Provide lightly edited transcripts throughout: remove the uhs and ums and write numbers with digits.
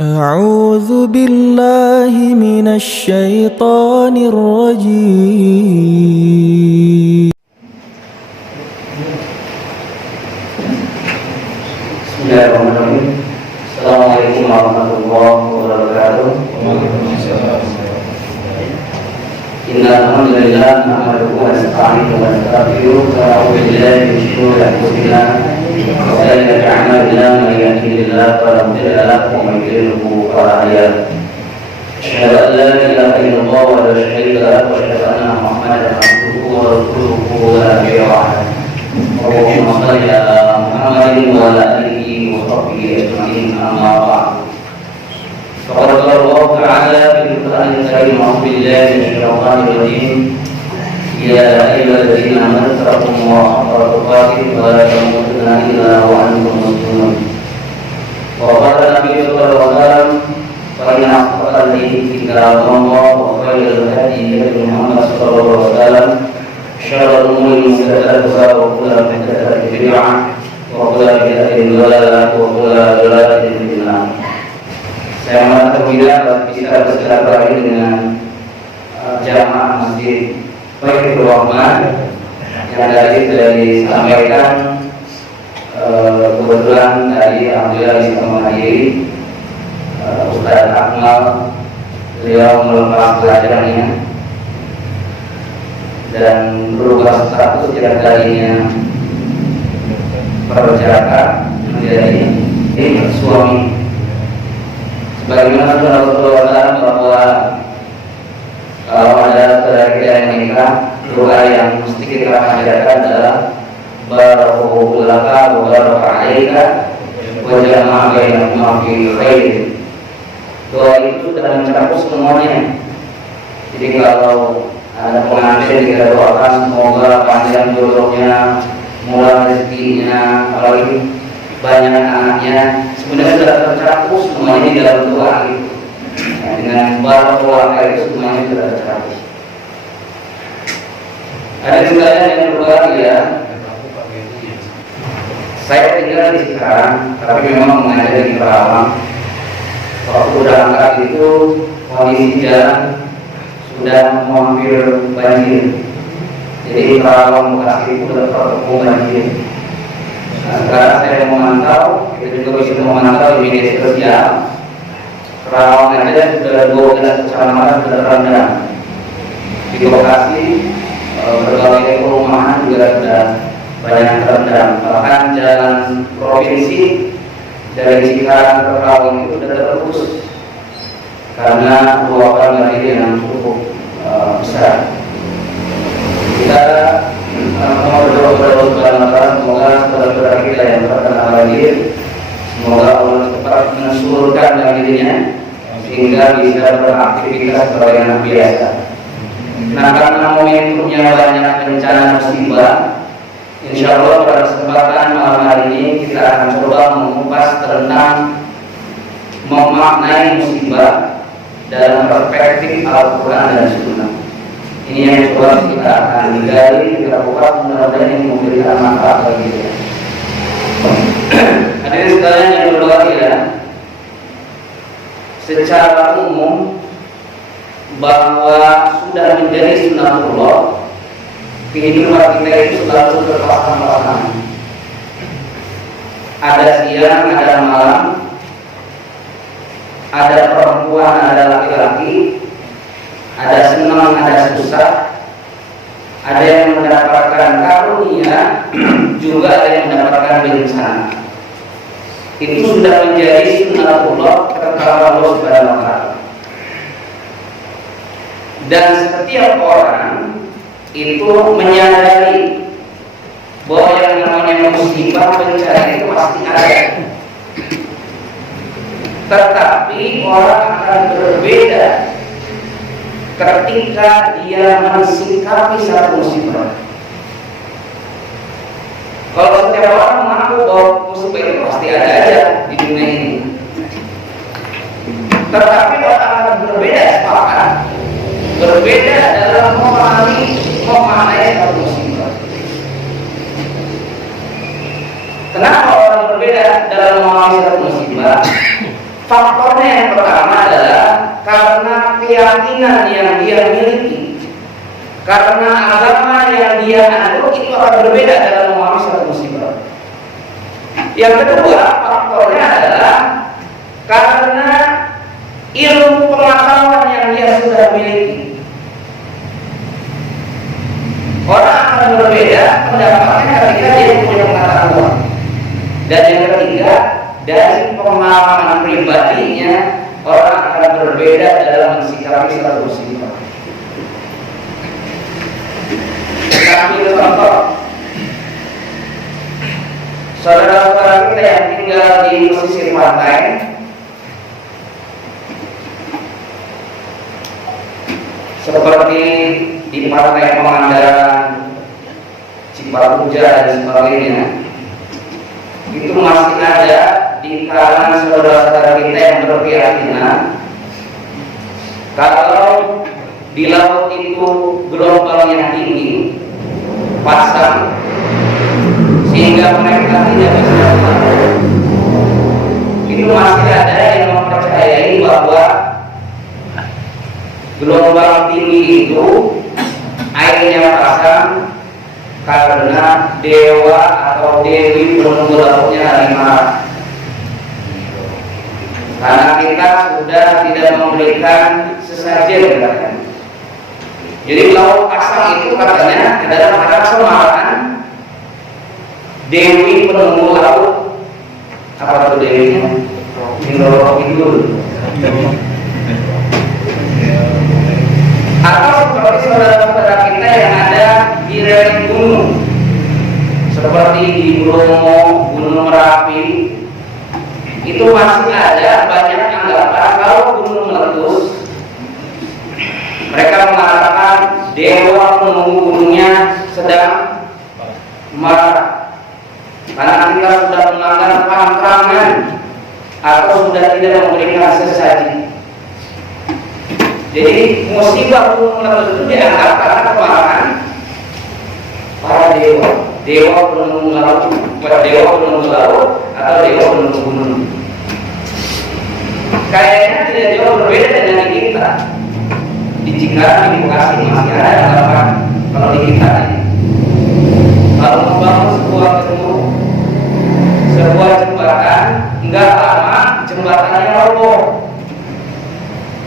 أعوذ بالله من الشيطان الرجيم. Bismillahirrahmanirrahim. Assalamualaikum warahmatullahi wabarakatuh. Innal hamdalillah nahmaduhu wa nasta'inuhu wa nastaghfiruh wa na'udzu billahi min shururi anfusina wa sayyi'ati a'malina man yahdihillahu fala mudilla lahu wa man yudlil fala hadiya lahu. Asyhadu an la ilaha illallah wa la syarika lahu wa asyhadu anna Muhammadan abduhu wa rasuluhu la nabiyya ba'dahu. Allahumma shalli ala Muhammadin wa ala alihi wa sahbihi ajma'in, amma ba'd. فقد قال الله تعالى في القرآن الكريم: أعوذ بالله من الشيطان الرجيم. يا أيها الذين آمنوا اتقوا الله حق تقاته ولا تموتن إلا وأنتم مسلمون. وقال النبي صلى الله عليه وسلم: فإن أصدق الحديث كلام الله وخير الهدي هدي محمد صلى الله عليه وسلم. شر الأمور محدثاتها وكل محدثة بدعة وكل بدعة ضلالة وكل ضلالة في النار. Saya merasa gembira bisa bersilaturahmi dengan jamaah masjid Baitur Rahman yang tadi sudah disampaikan. Kebetulan tadi alhamdulillah bisa menghadiri Ustaz Akmal. Beliau melepas pelajarannya dan berubah status setiap kalinya perjaka menjadi suami. Bagaimana Rasulullah SAW bahwa kalau ada saudara kita yang menikah, doa yang mesti kita panjatkan adalah barakallahu laka wa baraka alaika wa jama'a bainakuma fi khair. Doa itu sudah mencakup semuanya. Jadi kalau ada pengantin kita doakan semoga panjang jodohnya, murah rezekinya, apalagi banyak anaknya, sebenarnya sudah tercakup semuanya di dalam doa itu. Dengan barakallahu itu semuanya sudah tercakup. Ada juga yang berbahagia. Saya tinggal di Cikarang, tapi memang mengajar di Karawang. Waktu berangkat itu kondisi jalan sudah hampir banjir. Jadi Karawang Bekasi itu sudah terkepung banjir. Sekarang saya memantau, kita juga bisa memantau di media sosial. Karawang aja sudah 12 kecamatan sudah terendam. Di Bekasi berbagai perumahan juga sudah banyak terendam. Bahkan jalan provinsi dari Cikarang ke Karawang itu sudah terputus karena luapan banjir yang cukup besar. Kita mau berdoa kepada Allah Subhanahu wa Ta'ala, semoga saudara-saudara kita yang terkena banjir, semoga Allah cepat mensurutkan banjirnya sehingga bisa beraktivitas sebagai anak biasa. Nah, karena momentumnya banyak bencana musibah, insya Allah pada kesempatan malam hari ini kita akan coba mengupas tentang memaknai musibah dalam perspektif Al-Quran dan Sunnah. Ini yang coba kita akan gali, kita buka, mudah-mudahan ini memberikan manfaat bagi kita. Hadirin sekalian yang berbahagia, secara umum bahwa sudah menjadi sunatullah, kehidupan kita itu selalu berpasang-pasangan. Ada siang, ada malam, ada perempuan, ada laki-laki, ada senang, ada susah, ada yang mendapatkan karunia, juga ada yang mendapatkan bencana. Itu sudah menjadi sunnatullah ketetapan Allah Subhanahu wa Ta'ala. Dan setiap orang itu menyadari bahwa yang namanya musibah bencana itu pasti ada. Tetapi orang akan berbeda ketika dia mensikapi satu musibah. Kalau setiap orang mengaku bahwa musibah itu pasti ada aja di dunia ini, tetapi orang akan berbeda sepakat, berbeda dalam memaknai satu musibah. Kenapa orang berbeda dalam memahami satu musibah? Faktornya yang pertama adalah karena keyakinan yang dia miliki, karena agama yang dia anut itu akan berbeda dalam memahami satu musibah. Yang kedua, faktornya adalah karena ilmu pengetahuan yang dia sudah miliki. Orang akan berbeda pendapatnya ketika dia punya pengetahuan. Dan yang ketiga, dari pengalaman pribadinya, orang akan berbeda dalam mensikapi satu musibah. Kita ambil contoh, saudara-saudara kita yang tinggal di pesisir pantai, seperti di pantai Pangandaran, Cipapuja dan sebagainya, itu masih ada di kalangan saudara-saudara kita yang berkeyakinan kalau di laut itu gelombangnya tinggi, pasang, sehingga mereka tidak bisa melaut. Itu masih ada yang mempercayai bahwa gelombang tinggi itu airnya pasang karena dewa atau dewi penunggu lautnya lagi marah. Karena kita sudah tidak memberikan sesajen katanya. Jadi laut pasang itu katanya adalah karena kemarahan dewi penunggu laut. Apa itu dewinya? Niroro Kidul. Atau seperti saudara-saudara kita yang ada di lereng gunung, seperti di Bromo, Gunung Merapi, itu masih ada banyak anggapan kalau gunung meletus, mereka mengatakan dewa penunggu gunungnya sedang marah karena kita sudah melanggar pantrangan atau sudah tidak memberikan sesaji. Jadi musibah gunung meletus itu dianggap karena kemarahan para dewa penunggu laut, dewa penunggu laut atau dewa penunggu gunung. Kayaknya tidak jauh berbeda dengan di kita. Di Cikarang, di Bekasi masih ada anggapan kalau di kita ini. Kalau membangun sebuah jembatan, enggak lama jembatannya roboh.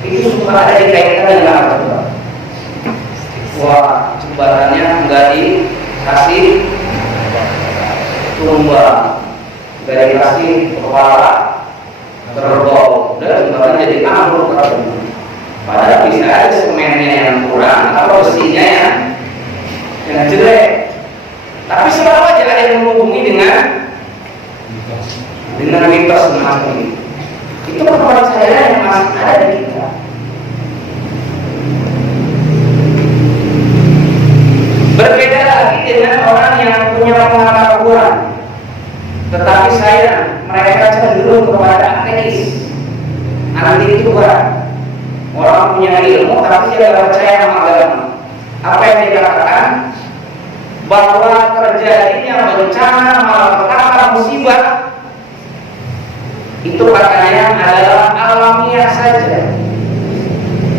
Itu suka ada dikaitkan dengan apa? Wah, jembatannya enggak dikasih tumbang, enggak dikasih kepala terbau, dan jembatan jadi ambruk katanya. Padahal bisa aja semennya yang kurang atau besinya yang jelek. Tapi selalu aja ada yang menghubungi dengan mitos semacam ini. Itu kepercayaan yang masih ada di kita. Berbeda lagi dengan orang yang punya pengetahuan, tetapi sayang mereka cenderung kepada ateis, anti Tuhan. Orang punya ilmu tapi dia tidak percaya sama agama. Apa yang dikatakan? Bahwa terjadinya bencana malapetaka musibah itu katanya adalah alamiah saja.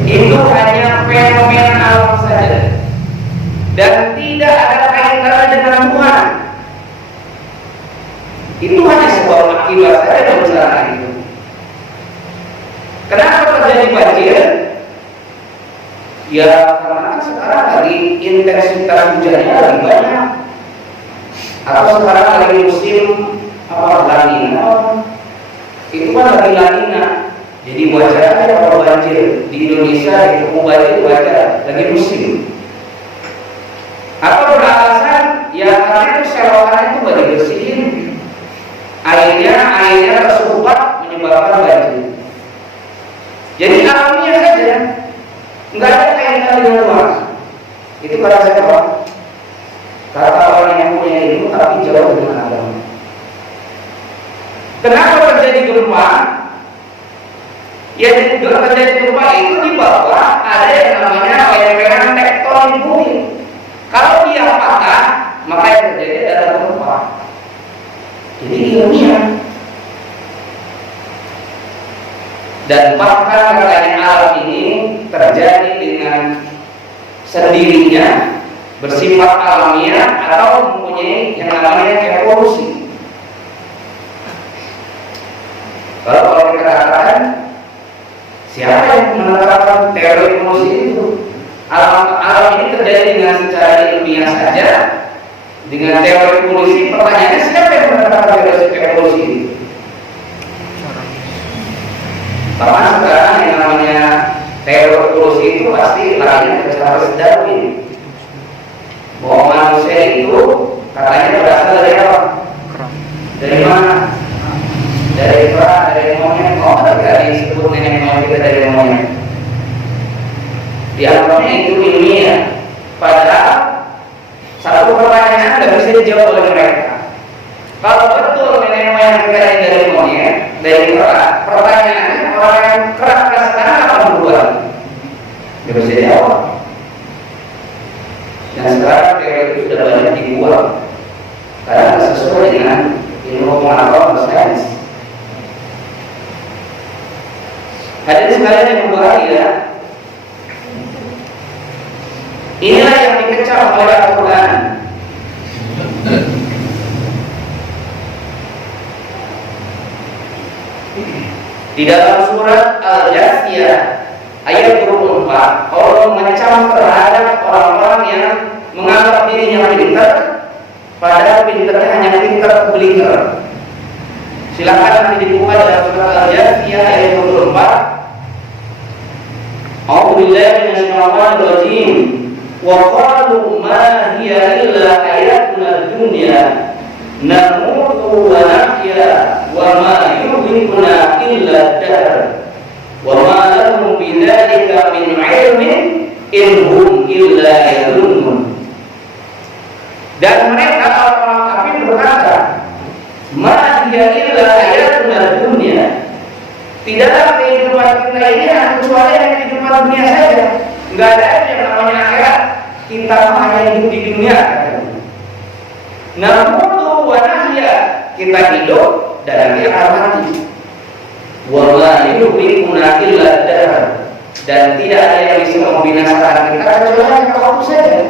Itu hanya fenomena alam saja dan tidak ada kaitannya dengan Tuhan. Itu hanya sebuah akibat saja bencana itu. Kenapa terjadi banjir? Ya karena sekarang lagi intensitas hujannya lebih banyak, atau sekarang lagi musim La Nina. Itu kan lagi La Nina. Jadi wajar aja kalau banjir di Indonesia itu banjir wajar, lagi musim. Atau beralasan ya karena itu selokan itu nggak dibersihin, airnya tersumpat menyebabkan banjir. Jadi alamiah saja, nggak ada kaitan dengan Tuhan. Itu kata siapa? Kata orang yang punya ilmu tapi jauh dengan agama. Kenapa terjadi gempa? Ya terjadi gempa itu di bawah ada yang namanya lempengan tektonik bumi. Kalau dia patah, maka yang terjadi adalah gempa. Jadi ilmiah. Dan bahkan katanya alam ini terjadi dengan sendirinya, bersifat alamiah atau mempunyai yang namanya evolusi. Kalau kita katakan siapa yang menetapkan teori evolusi itu? Alam ini terjadi dengan secara ilmiah saja, dengan teori evolusi. Pertanyaannya, siapa yang menetapkan teori evolusi ini? Bahkan sekarang yang namanya teori evolusi itu pasti lahirnya dari Charles Darwin. Bahwa manusia itu katanya berasal dari apa? Dari mana? Dari kera, dari monyet. Oh, tidak disebut nenek moyang kita dari monyet. Dianggapnya itu ilmiah. Padahal satu pertanyaan tidak bisa dijawab oleh mereka. Kalau betul nenek moyang kita ini dari monyet, dari kera, pertanyaannya orang yang keras sekarang apa berbuat? Tidak bisa dijawab. Dan sekarang teori itu sudah banyak dibuat karena sesuai dengan ilmu pengetahuan sains. Hadirin sekalian yang berbahagia, inilah yang dikecam oleh Al-Quran. Di dalam surat Al-Jathiyah ayat 24, Allah mengecam terhadap orang-orang yang menganggap dirinya pintar, padahal pintarnya hanya pintar keblinger. Silakan nanti dibuka dalam surat Al-Jathiyah ayat 24. A'udzubillahi minasyaitonir rajim. Wa qalu ma hiya illa hayatuna dunya namutu wa nahya wa ma yuhlikuna illa dahr wa ma lahum bidzalika min ilmin in hum illa yadhunnun. Dan mereka orang-orang kafir berkata, ma hiya illa hayatuna dunya, tidaklah kehidupan kita ini kecuali yang kehidupan dunia saja. Enggak ada yang namanya akhirat. Kita hanya hidup di dunia. Namutu wa nahya, kita hidup dan nanti akan mati. Wa ma yuhlikuna illa dahr, dan tidak ada yang bisa membinasakan kita kecuali waktu saja.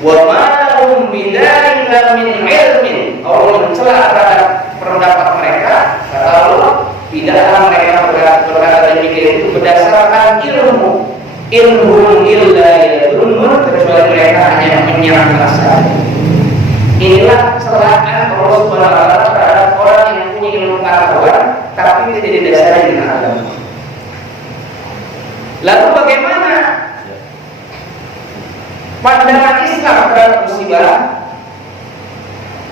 Wa ma lahum bidzalika min ilmin, Allah mencela terhadap pendapat mereka. Kata Allah, tidaklah mereka berkata demikian itu berdasarkan ilmu. Ilmu illa yadhunnun, kecuali mereka hanya menyangka saja. Inilah celaan Allah Subhanahu wa taala terhadap orang yang punya ilmu pengetahuan tapi tidak didasari dengan agama. Lalu bagaimana pandangan Islam terhadap musibah?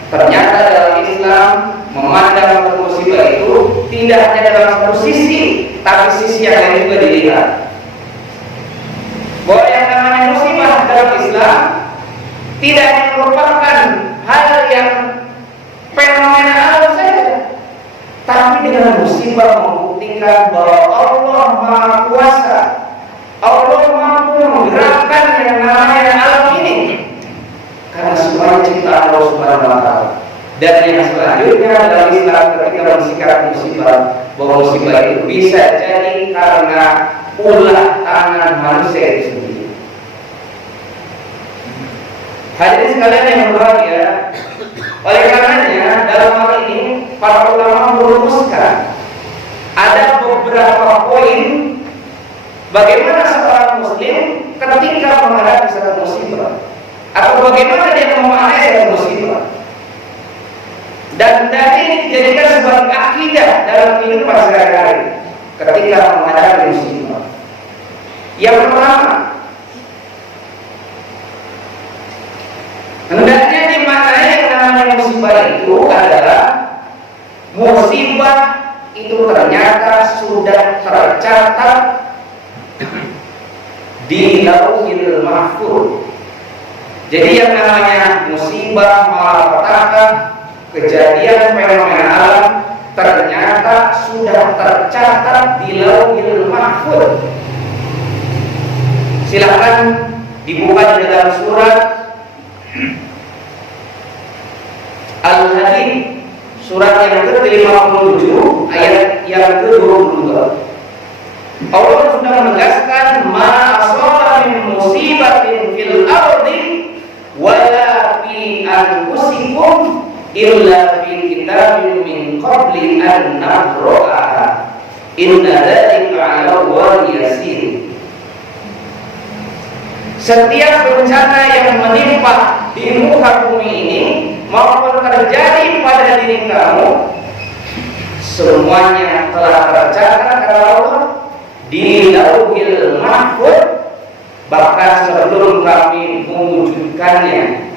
Ternyata dalam Islam memandang musibah itu tidak hanya dalam satu sisi, tapi sisi yang lain juga dilihat. Bahwa yang namanya musibah dalam Islam tidak merupakan hal yang fenomena alam saja, tapi dengan musibah membuktikan bahwa Allah Maha Kuasa, Allah mampu menggerakkan yang namanya alam ini, karena semua ciptaan Allah Subhanahu wa taala. Dan yang selanjutnya dalam Islam ketika mensikapi musibah, bahwa musibah itu bisa jadi karena ulah tangan manusia itu sendiri. Hadirin sekalian yang berbahagia, oleh karenanya dalam hal ini para ulama merumuskan ada beberapa poin bagaimana seorang muslim ketika menghadapi satu musibah, atau bagaimana dia memaknai satu musibah. Dan ini dijadikan sebagai akidah dalam kehidupan sehari-hari ketika menghadapi musibah. Yang pertama, hendaknya dimaknai yang namanya musibah itu adalah musibah itu ternyata sudah tercatat di Lauhul Mahfuz. Jadi yang namanya musibah, malapetaka, kejadian fenomena alam ternyata sudah tercatat di Lauhul Mahfuz. Silakan dibuka di dalam surat Al-Hadid surat yang ke-57 ayat yang ke-22. Allah sudah menegaskan ma asaba min musibatin fil ardi wala fi anfusikum illa fi kitabin min qabli an nabra'aha inna dzalika 'ala Allahi yasir. Setiap bencana yang menimpa di muka bumi ini maupun terjadi pada diri kamu, semuanya telah tercatat kata Allah di Lauhil Mahfuz. Bahkan sebelum kami mewujudkannya,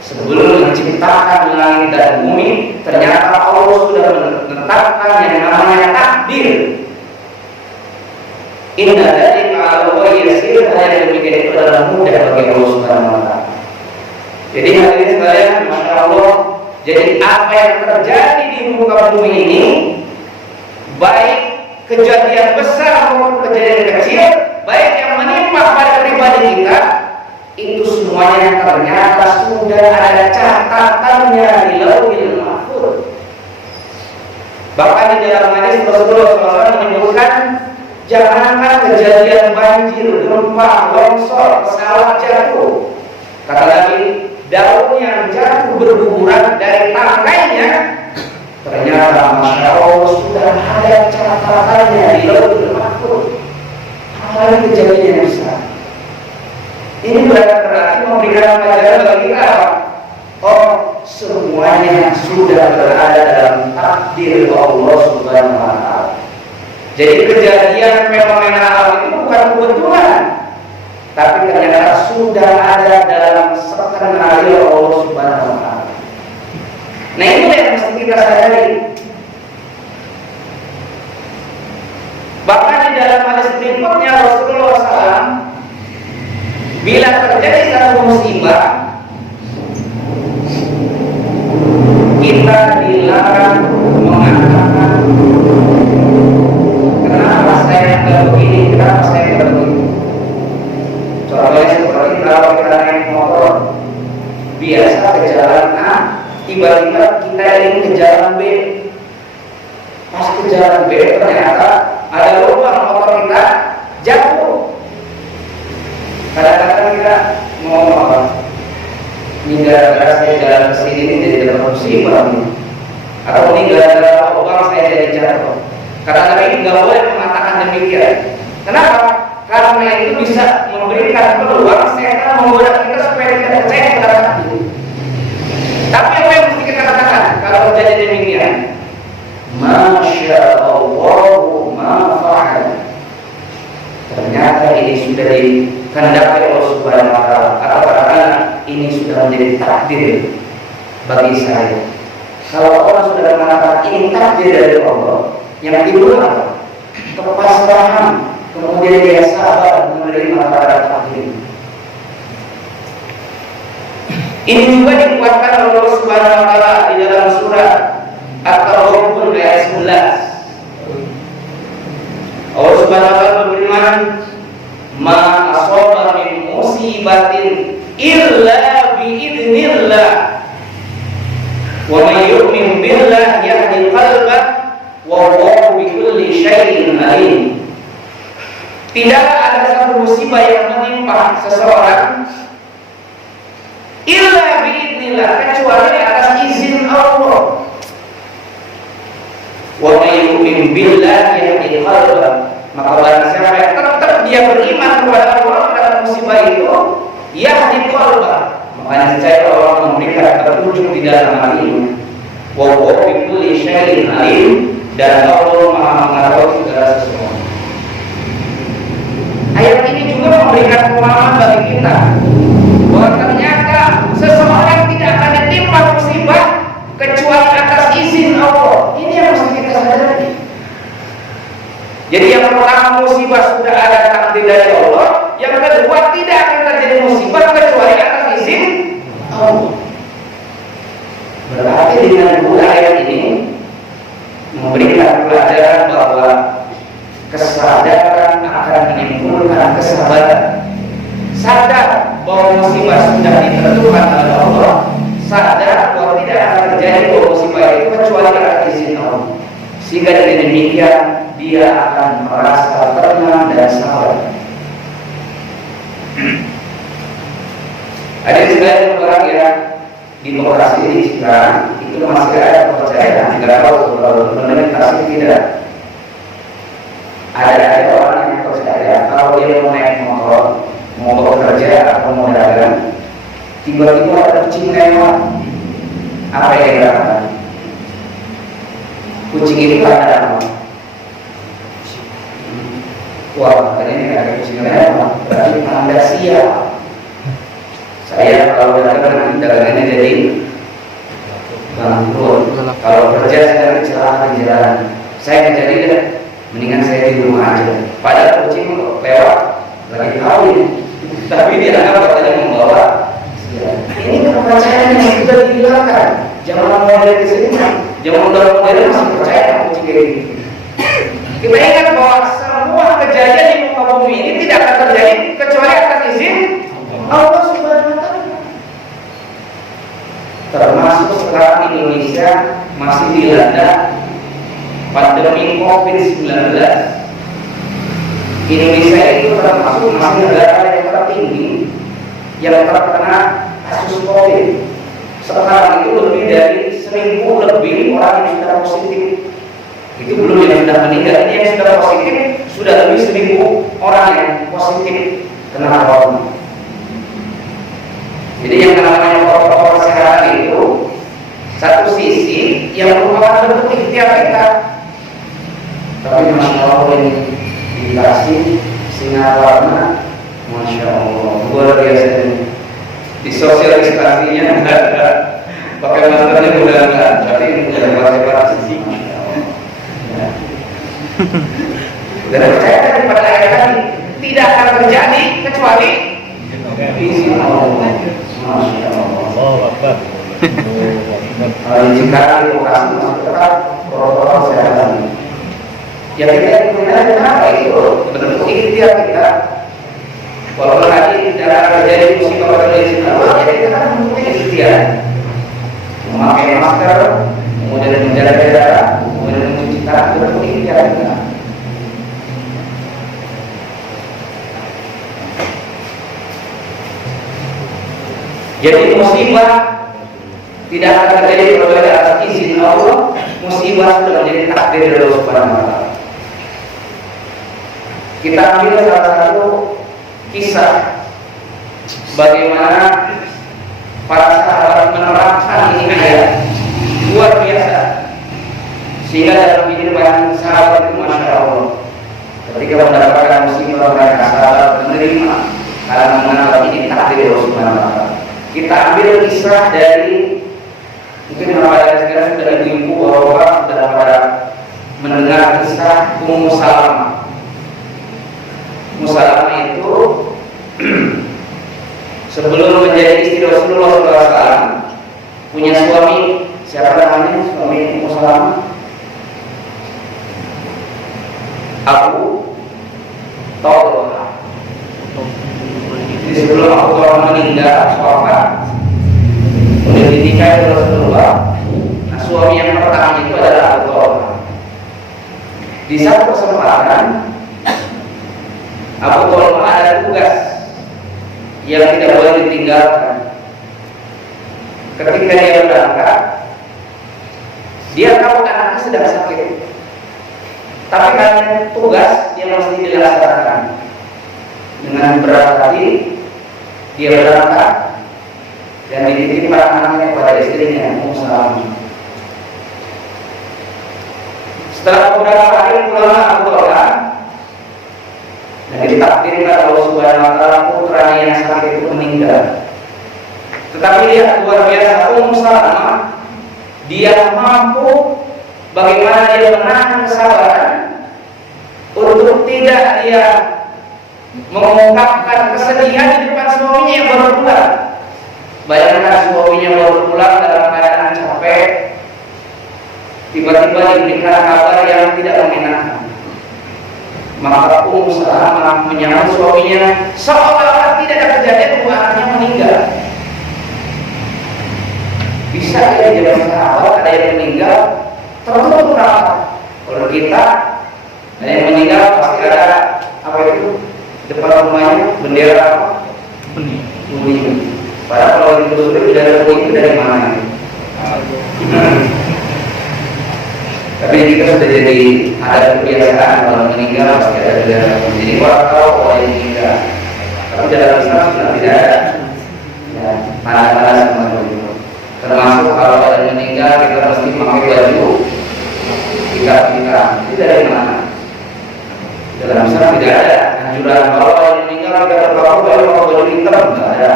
sebelum menciptakan langit dan bumi, ternyata Allah sudah menetapkan yang namanya takdir. Inna dzalika 'ala Allahi yasir. Hal yang demikian itu adalah mudah bagi Allah Subhanahu wa taala. Jadi hadirin sekalian, masya Allah. Jadi apa yang terjadi di muka bumi ini, baik kejadian besar maupun kejadian kecil, baik yang menimpa pada pribadi kita, itu semuanya ternyata sudah ada catatannya di Lauhil Mahfuz. Bahkan di dalam hadis Rasulullah SAW menyebutkan, jangankan kejadian banjir, gempa, longsor, pesawat jatuh, kata Nabi, daun yang jatuh berguguran dari tangkainya, ternyata masya Allah sudah ada catatannya di Lauhil Mahfuz. Apalagi kejadian yang besar. Ini berarti memberikan pelajaran bagi kita apa? Oh, semuanya sudah berada dalam takdir Allah Subhanahu wa taala. Jadi kejadian fenomena alam itu bukan kebetulan, tapi ternyata sudah ada dalam skenario Allah Subhanahu wa taala. Nah, ini yang mesti kita sadari. Bahkan di dalam hadis berikutnya Rasulullah SAW, bila terjadi satu musibah, kita dilarang mengatakan kenapa saya tidak begini, kenapa saya tidak begitu. Contohnya seperti kalau kita naik motor biasa ke jalan A, tiba-tiba kita ingin ke jalan B. Pas ke jalan B ternyata ada lubang, motor kita jatuh. Kadang-kadang kita ngomong apa? Ini gara-gara saya jalan ke sini ini jadi dapat musibah, atau ini gara-gara lubang saya jadi jatuh. Kadang-kadang ini nggak boleh mengatakan demikian. Kenapa? Karena itu bisa memberikan peluang setan menggoda kita supaya kita percaya kepada takdir. Tapi apa yang mesti kita katakan kalau terjadi demikian? Masya Allah ma fa'al. Ternyata ini sudah dikehendaki Allah Subhanahu wa taala. Karena ini sudah menjadi takdir bagi saya. Kalau orang sudah mengatakan ini takdir dari Allah, yang timbul apa? Kepasrahan, kemudian dia sabar menerima pada takdir. Ini juga dikuatkan oleh Allah Subhanahu wa taala di dalam surah At-Taghabun ayat 11. Allah Subhanahu wa taala berfirman, "Ma asaba min musibatin illa bi idznillah. Wa may yu'min billah yahdi qalbah wa huwa bi kulli syai'in alim." Tidaklah ada satu musibah yang menimpa seseorang illa bi idznillah, kecuali atas izin Allah. Wa may yu'min billah yahdi qalbah, maka barang siapa yang tetap dia beriman kepada Allah dalam musibah itu, yahdi qalbah, maka saya Allah memberikan petunjuk di dalam hatinya. Wa huwa bi kulli syai'in alim, dan Allah Maha mengetahui segala sesuatu. Ayat ini juga memberikan pemahaman bagi kita bahwa ternyata seseorang tidak akan ditimpa musibah kecuali atas izin Allah. Ini yang harus kita sadari. Jadi yang pertama, musibah sudah ada takdir dari Allah. Yang kedua, tidak akan terjadi musibah kecuali atas izin Allah. Berarti dengan dua ayat ini memberikan pelajaran bahwa kesadaran akan menimbulkan kesabaran. Sadar bahwa musibah sudah ditentukan oleh Allah, sadar bahwa tidak akan terjadi bahwa musibah itu kecuali sehingga dengan demikian dia akan merasa tenang dan sabar. Ada sebagian orang yang di lokasi ini sekarang itu masih ada kepercayaan, tidak tahu implementasi tidak. Ada orang yang percaya kalau dia mau naik motor, mau bekerja atau mau dagang, tiba-tiba ada kucing lewat, apa yang dilakukan? Kucing itu ada apa? Wah, ini ada kucing lewat, berarti tanda siap. Saya kalau dagang dagangannya jadi bangkrut. Kalau kerja saya kecelakaan di jalan, saya nggak jadi deh. Mendingan saya di rumah aja. Padahal kucing lewat lagi kawin, tapi dia anggap katanya membawa. Ini kepercayaan yang sudah dihilangkan. Zaman modern di sini, zaman modern masih percaya kucing kayak gitu. Kita ingat bahwa semua kejadian di muka bumi ini tidak akan terjadi kecuali atas izin Allah Subhanahu wa Ta'ala. Termasuk sekarang Indonesia masih dilanda pandemi COVID-19. Indonesia itu termasuk masih negara yang tertinggi yang terkena kasus COVID. Sekarang itu lebih dari 1.000 lebih orang yang sudah positif. Itu belum yang sudah meninggal, ini yang sudah positif sudah lebih 1.000 orang yang positif kena corona. Jadi yang namanya protokol kesehatan itu satu sisi yang merupakan bentuk ikhtiar kita. Tapi Masya Allah ini dikasih sinar warna, Masya Allah luar biasa ini. Di sosialisasinya pakai maskernya udah enggak, tapi ini udah separasi sih. Dan percaya daripada ayat tadi tidak akan terjadi kecuali izin Allah. Masya Allah. Jika lokasi masih tetap protokol kesehatan, ya kita ikutin kenapa itu bentuk ikhtiar kita. Walaupun lagi tidak terjadi musibah pada izin Allah, jadi kita bentuk ikhtiar. Memakai masker, kemudian menjaga jarak, kemudian mencuci tangan, bentuk ikhtiar kita. Jadi musibah tidak akan terjadi kecuali atas izin Allah. Musibah sudah menjadi takdir dari Allah Subhanahu wa Ta'ala. Kita ambil salah satu kisah bagaimana para sahabat menerapkan ini ayat luar biasa, sehingga dalam kehidupan sahabat itu Masya Allah ketika mendapatkan musibah mereka sahabat menerima karena mengenal ini takdir Allah Subhanahu wa Ta'ala. Kita ambil kisah dari mungkin pada sekarang sudah ibu-ibu bapak sudah pada mendengar kisah Ummu Salamah. Ummu Salamah itu sebelum menjadi istri Rasulullah SAW punya suami, siapa namanya suami Ummu Salamah? Abu Talha. Jadi sebelum Abu Talha meninggal, wafat, kemudian dinikahi Rasulullah. Nah, suami yang pertama itu adalah Abu Talha. Di satu kesempatan Abu Talha ada tugas yang tidak boleh ditinggalkan. Ketika dia berangkat, dia tahu anaknya sedang sakit, tapi karena tugas dia mesti dilaksanakan. Dengan berat hati dia berangkat dan dititipkan anaknya kepada istrinya Ummu Salamah. Setelah beberapa hari pulang Abu Talha dan ditakdirkan Allah Subhanahu wa Ta'ala putranya yang sakit itu meninggal. Tetapi lihat luar biasa Ummu Salamah, dia mampu bagaimana dia menahan kesabaran untuk tidak dia mengungkapkan kesedihan di depan suaminya yang baru pulang. Bayangkan suaminya baru pulang dalam keadaan capek, tiba-tiba diberikan kabar yang tidak mengenakan. Maka Ummu Salamah menyambut suaminya seolah-olah tidak ada kejadian bahwa anaknya meninggal. Bisa ya zaman sahabat ada yang meninggal tertutup rapat Kalau kita ada yang meninggal pasti ada apa itu depan rumahnya bendera apa? Benih. Padahal kalau itu bendera benih itu dari mana? Tapi kita sudah jadi ada kebiasaan kalau meninggal pasti ada bendera. Jadi orang tahu kalau yang meninggal. Tapi dalam Islam sudah tidak ada. Ya, tanda-tanda semacam itu. Termasuk kalau ada yang meninggal kita mesti pakai baju ikat. Itu dari mana? Dalam Islam tidak ada anjuran kalau ada yang meninggal kita berkabung kalau baju hitam tidak ada.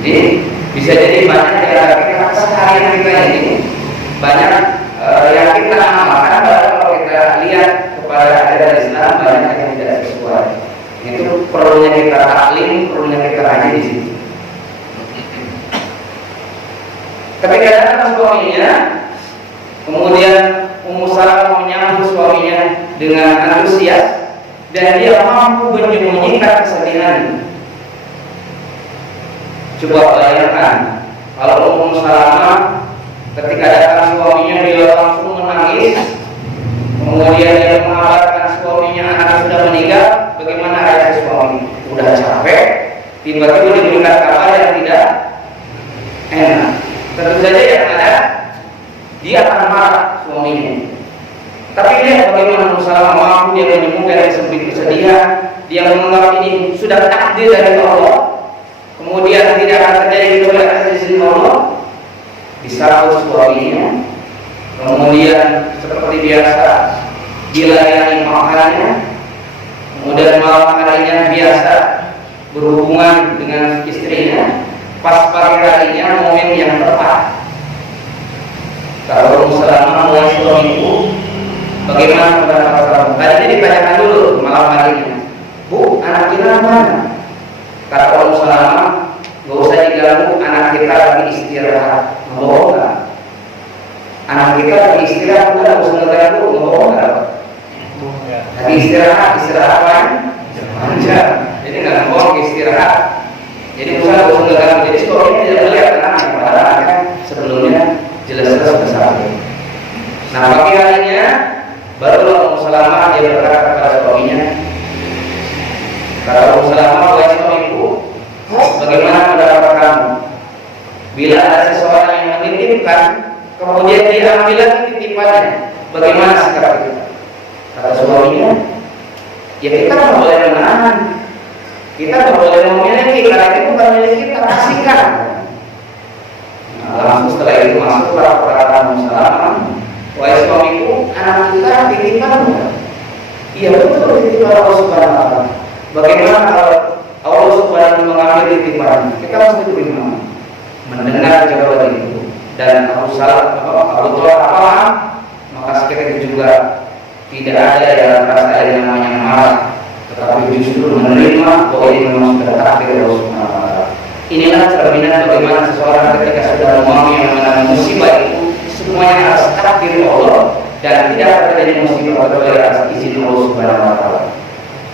Jadi bisa jadi banyak di antara kita keseharian kita ini banyak yang kita amalkan, kalau kita lihat kepada ajaran Islam banyak yang tidak sesuai. Itu perlunya kita taklim, perlunya kita kaji di sini. Ketika datang suaminya, kemudian Ummu Salamah menyambut suaminya dengan antusias dan dia mampu menyembunyikan kesedihan. Coba bayangkan kalau Ummu Salamah ketika datang suaminya dia langsung menangis, kemudian dia mengabarkan suaminya anak sudah meninggal. Bagaimana ayah suami? Udah capek, tiba-tiba diberikan kabar yang tidak enak. Tentu saja yang ada dia akan marah suaminya. Tapi lihat bagaimana Ummu Salamah mampu dia menyembuhkan kesedihan. Dia menganggap ini sudah takdir dari Allah. Kemudian tidak akan terjadi kecuali atas izin Allah. Disambut suaminya. Kemudian seperti biasa dilayani makannya. Kemudian malam harinya biasa berhubungan dengan istrinya. Pas pagi harinya momen yang tepat. Kalau Ummu Salamah mulai suamiku, bagaimana pendapat kamu? Tadinya ditanyakan dulu malam harinya, Bu, anak kita mana? Kata Ummu Salamah, gak usah diganggu, anak kita lagi istirahat. Ngebohong gak? Anak kita lagi istirahat, udah gak usah ngeganggu, ngebohong gak? Lagi istirahat kan? Panjang. Jadi gak ngebohong, istirahat. Jadi usaha gak usah ngeganggu. Jadi suaminya tidak melihat anaknya, padahal anaknya sebelumnya jelas-jelas sudah sakit. Nah pagi harinya barulah Ummu Salamah dia berkata kepada suaminya, kata Ummu Salamah, wahai suamiku, bagaimana pendapat kamu? Bila ada seseorang yang menitipkan, kemudian dia ambil lagi titipannya, bagaimana sikap kita? Kata suaminya, ya kita tidak boleh menahan, kita tidak boleh memiliki, karena itu bukan milik kita, kasihkan. Langsung setelah itu masuklah perkataan Ummu Salamah, wahai suamiku, anak kita titipan. Iya betul, titipan Allah Subhanahu wa Ta'ala. Bagaimana kalau Allah Subhanahu mengambil titipan? Kita mesti terima, mendengar jawaban itu. Dan Abu Talha maka kita juga tidak ada yang rasa yang namanya marah, tetapi justru menerima bahwa ini memang sudah takdir Allah Subhanahu wa Ta'ala. Inilah cerminan bagaimana seseorang ketika sudah memahami yang namanya musibah itu semuanya atas takdir Allah dan tidak terjadi musibah kecuali atas izin Allah Subhanahu wa Ta'ala.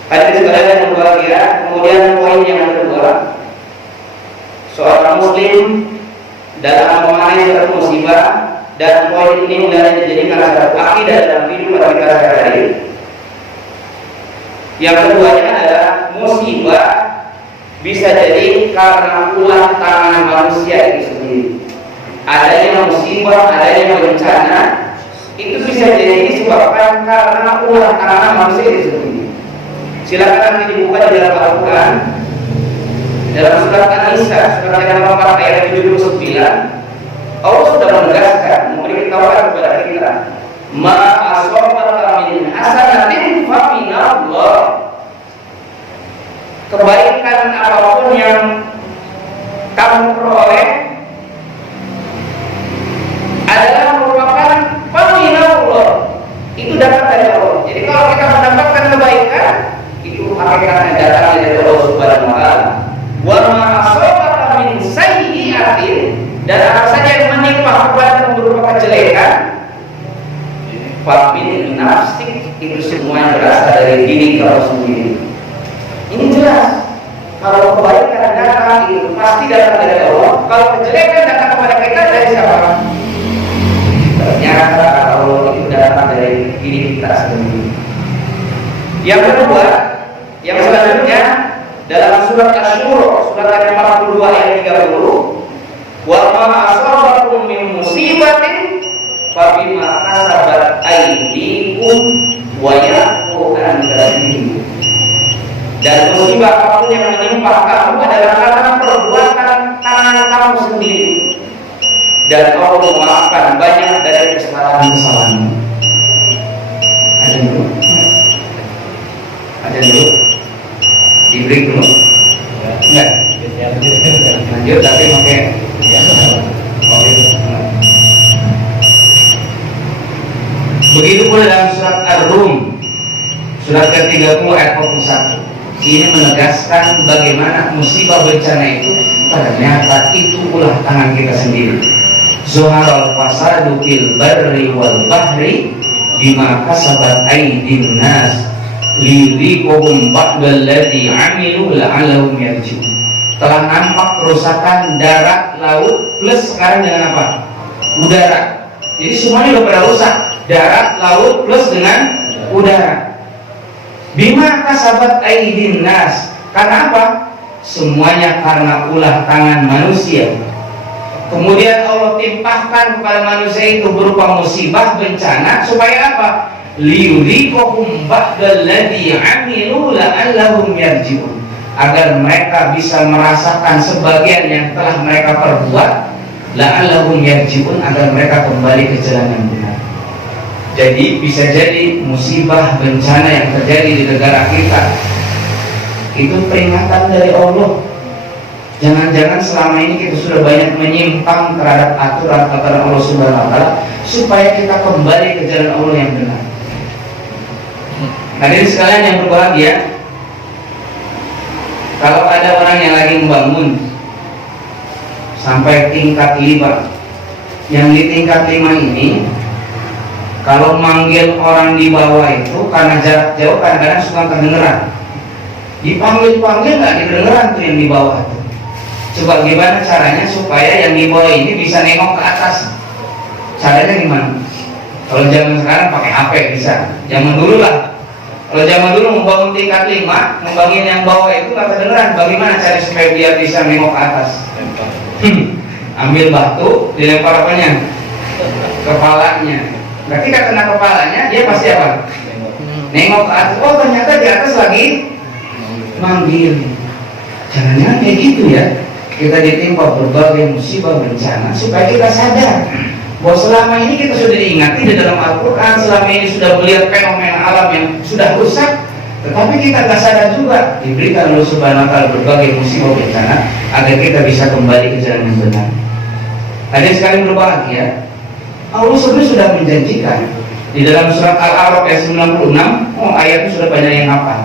Hadirin sekalian yang berbahagia, kemudian poin yang kedua, seorang muslim dalam memahami suatu musibah, dan poin ini hendaknya dijadikan satu akidah dalam kehidupan kita sehari-hari. Yang keduanya adalah musibah bisa jadi karena ulah tangan manusia itu sendiri. Adanya musibah, adanya bencana itu bisa jadi disebabkan karena ulah tangan manusia itu sendiri. Silakan nanti dibuka di dalam Al-Quran dalam surat An-Nisa surat yang nomor 4 ayat 79. Allah sudah menegaskan, memberitahukan kepada kita, ma asabaka min hasanatin fa minallah. Kebaikan apapun yang kamu peroleh adalah merupakan faminallah, itu datang dari Allah. Jadi kalau kita mendapatkan kebaikan, itu hakikatnya datang dari Allah Subhanahu wa Ta'ala. Wa ma asabaka min sayyi'atin, dan apa saja yang menimpa kepada berupa kejelekan, fa min nafsik, itu semua berasal dari diri kamu sendiri. Ini jelas. Kalau kebaikan datang itu pasti datang dari Allah. Kalau kejelekan datang kepada kita dari siapa? Ternyata Allah itu datang dari diri kita sendiri. Yang kedua, yang selanjutnya dalam surat Asy-Syura, surat ke-42 ayat 30, wa ma asabakum min musibatin fa bima kasabat aydikum wa ya'fu an katsir. Dan musibah apapun yang menimpa kamu adalah karena perbuatan tangan kamu sendiri. Dan Allah memaafkan banyak dari kesalahan-kesalahanmu. Ada dulu. Ada dulu. Di break dulu. Enggak. Lanjut tapi pakai. Begitu pula dalam surat Ar-Rum, surat ke-30 ayat 41. Ini menegaskan bagaimana musibah bencana itu ternyata itu ulah tangan kita sendiri. Zuharal fasadu fil barri wal bahri bima kasabat aydin nas liyudhiqahum ba'dal ladzi 'amilu la'allahum yarji'un. Telah nampak kerusakan darat, laut, plus sekarang dengan apa? Udara. Jadi semuanya sudah pada rusak. Darat, laut, plus dengan udara. Bima kasabat aydin nas. Karena apa? Semuanya karena ulah tangan manusia. Kemudian Allah timpahkan kepada manusia itu berupa musibah, bencana, supaya apa? Liyudhiqahum ba'dal ladzi 'amilu la'allahum yarji'un. Agar mereka bisa merasakan sebagian yang telah mereka perbuat, la'allahum yarji'un, agar mereka kembali ke jalan yang benar. Jadi bisa jadi musibah bencana yang terjadi di negara kita itu peringatan dari Allah. Jangan-jangan selama ini kita sudah banyak menyimpang terhadap aturan-aturan Allah Subhanahu wa taala, supaya kita kembali ke jalan Allah yang benar. Hadirin sekalian yang berbahagia, kalau ada orang yang lagi membangun sampai tingkat 5, yang di tingkat 5 ini kalau manggil orang di bawah itu karena jarak jauh kadang-kadang suka kedengeran. Dipanggil-panggil nggak kedengeran tuh yang di bawah itu. Coba gimana caranya supaya yang di bawah ini bisa nengok ke atas? Caranya gimana? Kalau zaman sekarang pakai HP bisa. Zaman dulu lah. Kalau zaman dulu membangun tingkat 5, membangun yang bawah itu nggak kedengeran. Bagaimana cara supaya biar bisa nengok ke atas? Ambil batu, dilempar apanya? Kepalanya. Ketika kena kepalanya, dia pasti apa? Nengok ke atas. Oh, ternyata di atas lagi manggil. Jangan-jangan kayak gitu ya. Kita ditimpa berbagai musibah bencana supaya kita sadar bahwa selama ini kita sudah diingati di dalam Al-Quran, selama ini sudah melihat fenomena alam yang sudah rusak, tetapi kita nggak sadar juga diberikan oleh Subhanahu wa taala berbagai musibah bencana agar kita bisa kembali ke jalan yang benar. Ada sekali berbahagia, Allah sebenarnya sudah menjanjikan di dalam surat Al-A'raf ayat 96. Ayat itu sudah banyak yang hafal.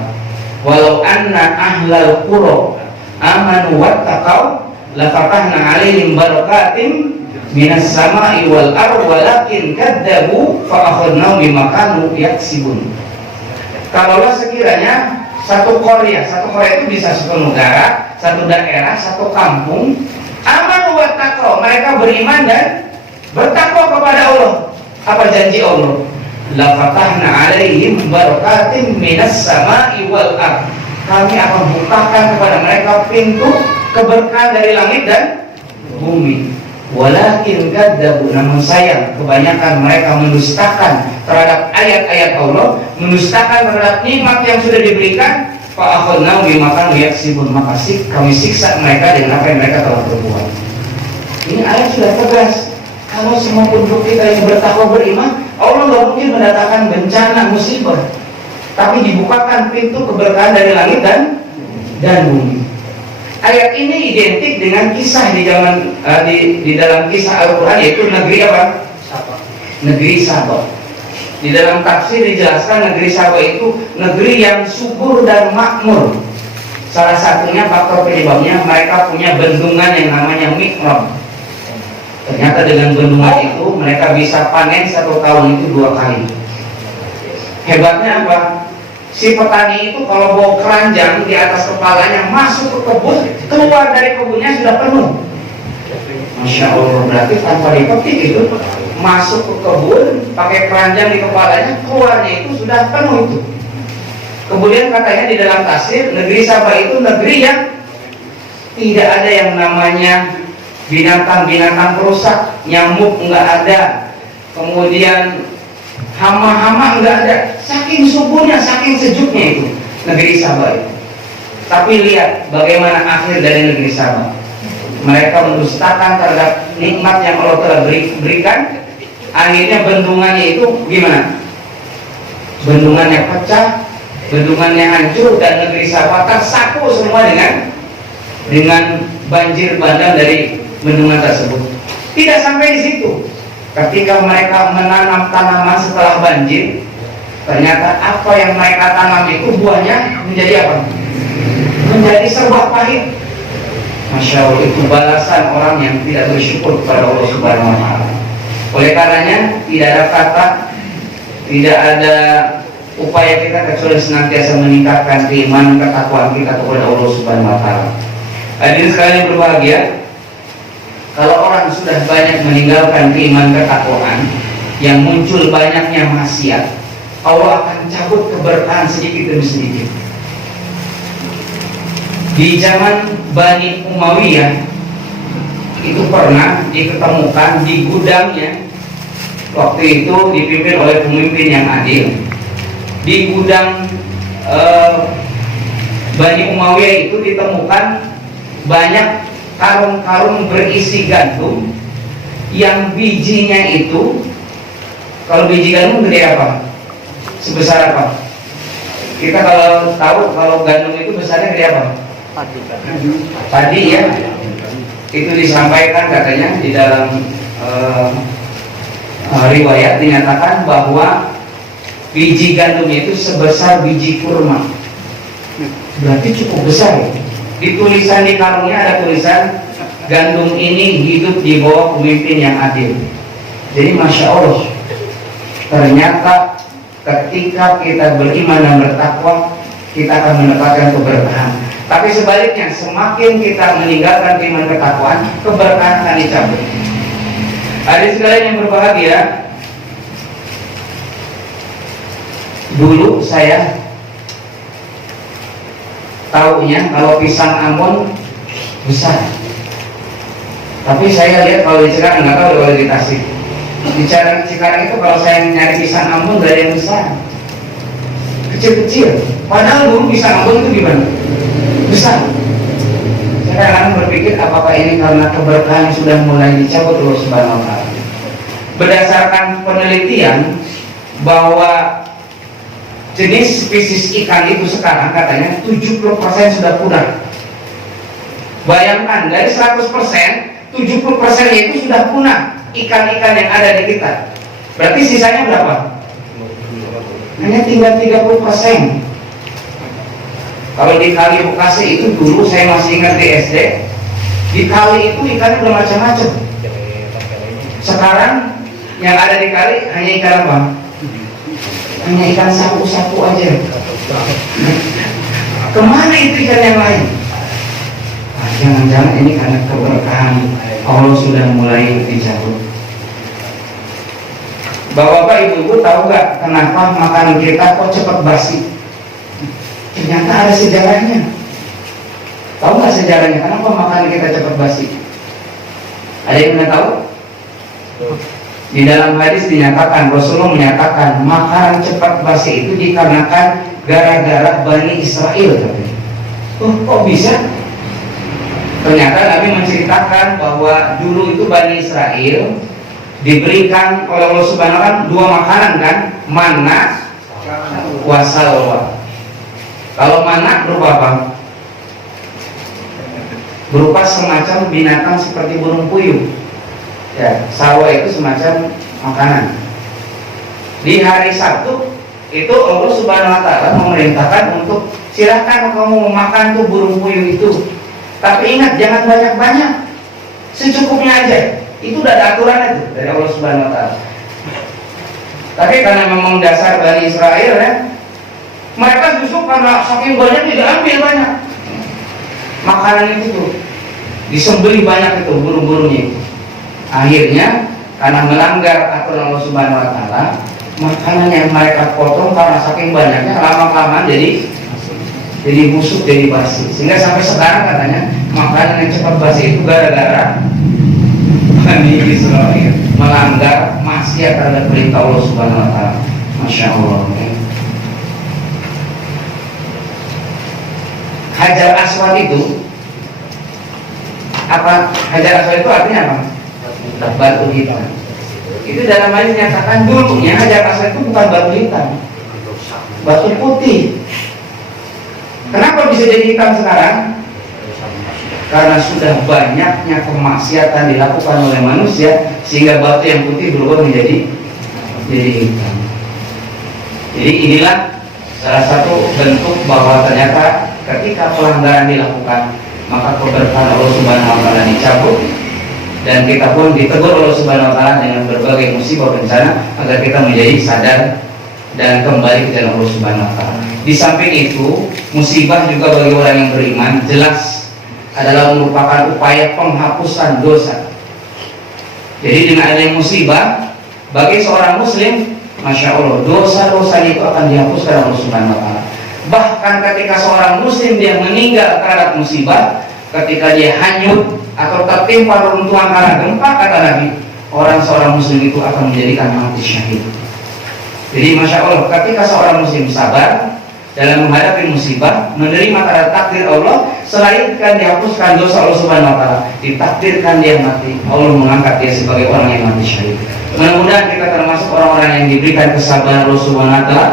Walau anna ahlal qura amanu wattaqau lafatahna 'alaihim barakatim minas sama'i wal ardi walakin kadzabu fa akhadnahum bima kanu yaksibun. Kalaulah sekiranya satu Korea itu bisa satu negara, satu daerah, satu kampung, amanu wattaqau, mereka beriman dan bertakwa kepada Allah. Apa janji Allah? La fatahna 'alaihim barakatim minas sama'i wal ard. Kami akan bukakan kepada mereka pintu keberkahan dari langit dan bumi. Walakin kadzabu, namun sayang kebanyakan mereka mendustakan terhadap ayat-ayat Allah, mendustakan terhadap nikmat yang sudah diberikan. Fa akhadnahum bima kanu yaksibun, maka kami siksa mereka dengan apa yang mereka telah perbuat. Ini ayat sudah tegas. Kalau semua penduduk kita yang bertakwa beriman, Allah tidak mungkin mendatangkan bencana musibah, tapi dibukakan pintu keberkahan dari langit dan bumi. Ayat ini identik dengan kisah di zaman di dalam kisah Al-Quran, yaitu negeri apa? Saba. Negeri Saba. Di dalam tafsir dijelaskan negeri Saba itu negeri yang subur dan makmur. Salah satunya faktor penyebabnya mereka punya bendungan yang namanya mihrab. Ternyata dengan bendungan itu mereka bisa panen satu tahun itu 2 kali. Hebatnya apa? Si petani itu kalau bawa keranjang di atas kepalanya masuk ke kebun, keluar dari kebunnya sudah penuh. Masya Allah, berarti tanpa dipetik itu masuk ke kebun pakai keranjang di kepalanya, keluarnya itu sudah penuh itu. Kemudian katanya di dalam tafsir, negeri Sabah itu negeri yang tidak ada yang namanya binatang-binatang perusak, nyamuk nggak ada, kemudian hama-hama nggak ada. Saking subuhnya, saking sejuknya itu negeri Sabah itu. Tapi lihat bagaimana akhir dari negeri Sabah. Mereka mendustakan terhadap nikmat yang Allah telah berikan. Akhirnya bendungannya itu gimana? Bendungannya pecah, bendungannya hancur, dan negeri Sabah tersapu semua dengan banjir bandang dari bendungan tersebut. Tidak sampai di situ. Ketika mereka menanam tanaman setelah banjir, ternyata apa yang mereka tanam itu buahnya menjadi apa? Menjadi serba pahit. Masya Allah, itu balasan orang yang tidak bersyukur kepada Allah Subhanahu wa Ta'ala. Oleh karenanya tidak ada kata, tidak ada upaya kita kecuali senantiasa meningkatkan keimanan ketakwaan kita kepada Allah Subhanahu wa Ta'ala. Hadirin sekalian berbahagia, kalau orang sudah banyak meninggalkan keimanan ketakwaan, yang muncul banyaknya maksiat, Allah akan cabut keberkahan sedikit demi sedikit. Di zaman Bani Umayyah itu pernah diketemukan di gudangnya, waktu itu dipimpin oleh pemimpin yang adil. Di gudang Bani Umayyah itu ditemukan banyak karung-karung berisi gandum yang bijinya itu, kalau biji gandum gede apa? Sebesar apa? Kita kalau tahu kalau gandum itu besarnya gede apa? Padi ya. Itu disampaikan katanya di dalam riwayat dinyatakan bahwa biji gandumnya itu sebesar biji kurma. Berarti cukup besar ya. Di tulisan di karungnya ada tulisan, gandum ini hidup di bawah pemimpin yang adil. Jadi Masya Allah, ternyata ketika kita beriman dan bertakwa, kita akan mendapatkan keberkahan. Tapi sebaliknya, semakin kita meninggalkan iman ketakwaan, keberkahan akan dicabut. Hadirin sekalian yang berbahagia, dulu saya taunya kalau pisang Ambon besar, tapi saya lihat kalau di Cikarang, nggak tahu kalau di Tasik. Di Cikarang itu kalau saya nyari pisang Ambon nggak ada yang besar, kecil-kecil. Padahal dulu pisang Ambon itu gimana? Besar. Saya kadang berpikir apakah ini karena keberkahan yang sudah mulai dicabut Allah Subhanahu wa Ta'ala. Berdasarkan penelitian bahwa jenis spesies ikan itu sekarang katanya 70% sudah punah. Bayangkan dari 100%, 70% itu sudah punah ikan-ikan yang ada di kita. Berarti sisanya berapa? Hanya tinggal 30%. Kalau di Kali Bekasi itu dulu saya masih ingat di SD, di kali itu ikannya udah macam-macam. Sekarang yang ada di kali hanya ikan apa? Hanya ikan sapu-sapu aja. Kemana itu ikan yang lain? Nah, jangan-jangan ini karena keberkahan Allah sudah mulai dicabut. Bapak-bapak, ibu-ibu tahu nggak kenapa makanan kita kok cepat basi? Ternyata ada sejarahnya. Tahu nggak sejarahnya? Kenapa makanan kita cepat basi? Ada yang nggak tahu? Di dalam hadis dinyatakan, Rasulullah menyatakan makanan cepat basi itu dikarenakan gara-gara Bani Israel. Kok bisa? Ternyata Nabi menceritakan bahwa dulu itu Bani Israel diberikan oleh Allah Subhanahu wa Ta'ala dua makanan kan, manna wa salwa. Kalau manna berupa apa? Berupa semacam binatang seperti burung puyuh. Ya, salwa itu semacam makanan. Di hari Sabtu itu Allah Subhanahu wa Ta'ala memerintahkan untuk silahkan kamu makan tuh burung puyuh itu. Tapi ingat jangan banyak-banyak, secukupnya aja. Itu udah ada aturan itu dari Allah Subhanahu wa Ta'ala. Tapi karena memang dasar Bani Israel ya, mereka justru karena saking banyak tidak ambil banyak. Makanan itu tuh disembelih banyak itu burung-burungnya. Akhirnya karena melanggar aturan Allah Subhanahu wa taala, makanan yang mereka potong karena saking banyaknya lama-kelamaan jadi busuk, jadi basi. Sehingga sampai sekarang katanya makanan yang cepat basi itu gara-gara Bani Israil melanggar maksiat terhadap perintah Allah Subhanahu wa taala. Masya Allah. Hajar Aswad itu apa? Hajar Aswad itu artinya apa? Batu hitam. Itu dalam hal ini dinyatakan dulunya Hajar Aswad itu bukan batu hitam, batu putih. Kenapa bisa jadi hitam sekarang? Karena sudah banyaknya kemaksiatan dilakukan oleh manusia sehingga batu yang putih berubah menjadi hitam. Jadi inilah salah satu bentuk bahwa ternyata ketika pelanggaran dilakukan, maka keberkahan Allah Subhanahu wa taala dicabut dan kita pun ditegur Allah Subhanahu wa taala dengan berbagai musibah bencana agar kita menjadi sadar dan kembali ke jalan Allah Subhanahu wa taala. Di samping itu, musibah juga bagi orang yang beriman jelas adalah merupakan upaya penghapusan dosa. Jadi dengan adanya musibah bagi seorang muslim, Masya Allah, dosa-dosanya itu akan dihapuskan Allah Subhanahu wa taala. Bahkan ketika seorang muslim dia meninggal karena musibah, ketika dia hanyut atau tertimpa reruntuhan karena gempa, kata Nabi, seorang muslim itu akan menjadikan mati syahid. Jadi Masya Allah, ketika seorang muslim sabar dalam menghadapi musibah, menerima terhadap takdir Allah, selain kan dihapuskan dosa Allah Subhanahu wa taala, ditakdirkan dia mati, Allah mengangkat dia sebagai orang yang mati syahid. Mudah-mudahan kita termasuk orang-orang yang diberikan kesabaran Allah Subhanahu wa taala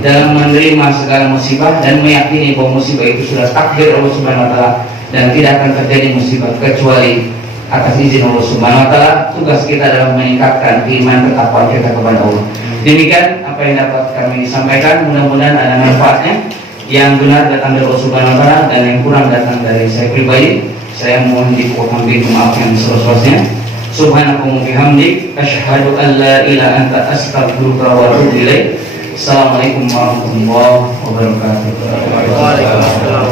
dalam menerima segala musibah dan meyakini bahwa musibah itu sudah takdir Allah Subhanahu wa taala dan tidak akan terjadi musibah kecuali atas izin Allah Subhanahu wa taala. Tugas kita adalah meningkatkan iman ketakwaan kita kepada Allah. Demikian apa yang dapat kami sampaikan, mudah-mudahan ada manfaatnya. Yang benar datang dari Allah Subhanahu wa taala dan yang kurang datang dari saya pribadi. Saya mohon dimohon maaf yang seluas-luasnya. Subhanallahi bihamdik, asyhadu an la ilaha anta astaghfiruka wa atubu ilaik. Assalamualaikum warahmatullahi wabarakatuh.